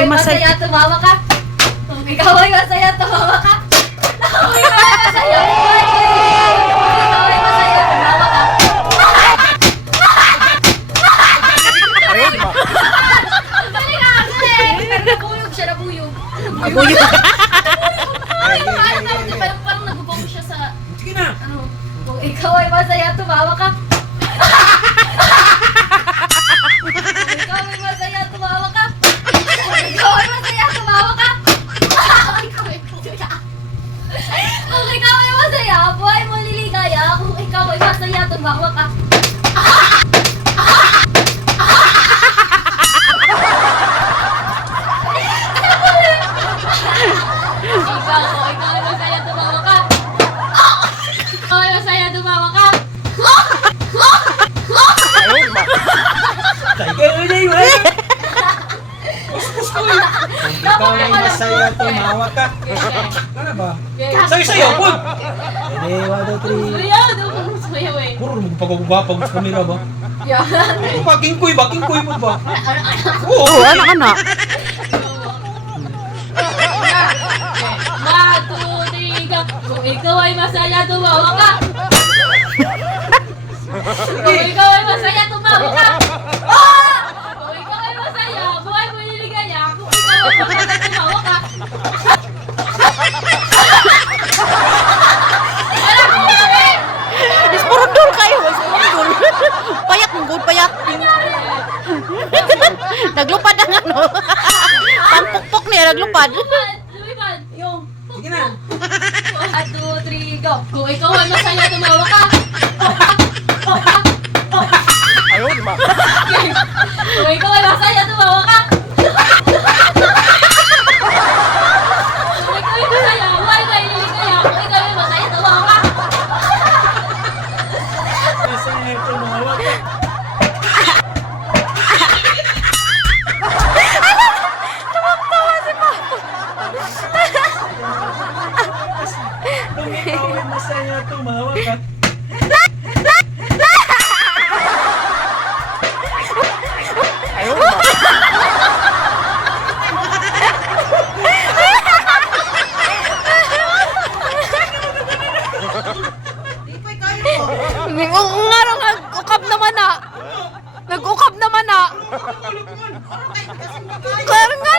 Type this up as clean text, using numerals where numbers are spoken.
ay masaya, tumawa ka. Kung ikaw ay masaya, tumawa ka. Kung ikaw ay masaya, buhay mo nililigaya. Kung ikaw ay masaya, tumawa ka. Balik ka kasi. Pero nabuyog siya, nabuyog. Abuyog. Parang nagubong siya sa... Sige na. Ano? Kung ikaw ay masaya, tumawa ka. Kung ikaw ay masaya, tumawa ka. Kung ikaw ay masaya, tumawa ka. Kung ikaw ay masaya, buhay mo liligaya. Kung ikaw ay masaya, tumawa ka. Ikaw ay masaya, tumawa ka. Ikaw ay masaya, tumawa ka. Ikaw na yun. Ikaw ay masaya, tumawa ka. Ano ba? Sayo-sayo, Paul! Hindi, 1, 2, 3. Sumayaw, doon sumayaw eh. Puro magpagpagpag sa kamera ba? Yeah. Ano ba? Kingkoy ba? Kingkoy mo ba? Oo, Oo! anak-anak. 1, 2, 3, go. Kung ikaw ay masaya, tumawa ka. Kung ikaw ay masaya, tumawa ka. Kung ikaw ay masaya, buhay mo niligaya. Kung ikaw ay masaya, tumawa ka. Isporodor kayo. Isporodor. Payat mong good, payat. Naglupad ang ano. Pampukpok niya, naglupad. Lumipad. Yung. Sige na. 1, 2, 3, go. Kung ikaw ay masaya, tumawa ka. Kung ikaw ay masaya, tumawa ka. Kung ikaw ay masaya, buhay mo ililigaya. Kung ikaw ay masaya, tumawa ka. Masaya, tumawa ka. Kung ikaw ay masaya, tumawa ka. Ngarang nag-ukap naman na. Nag-ukap naman na. Kaya nga.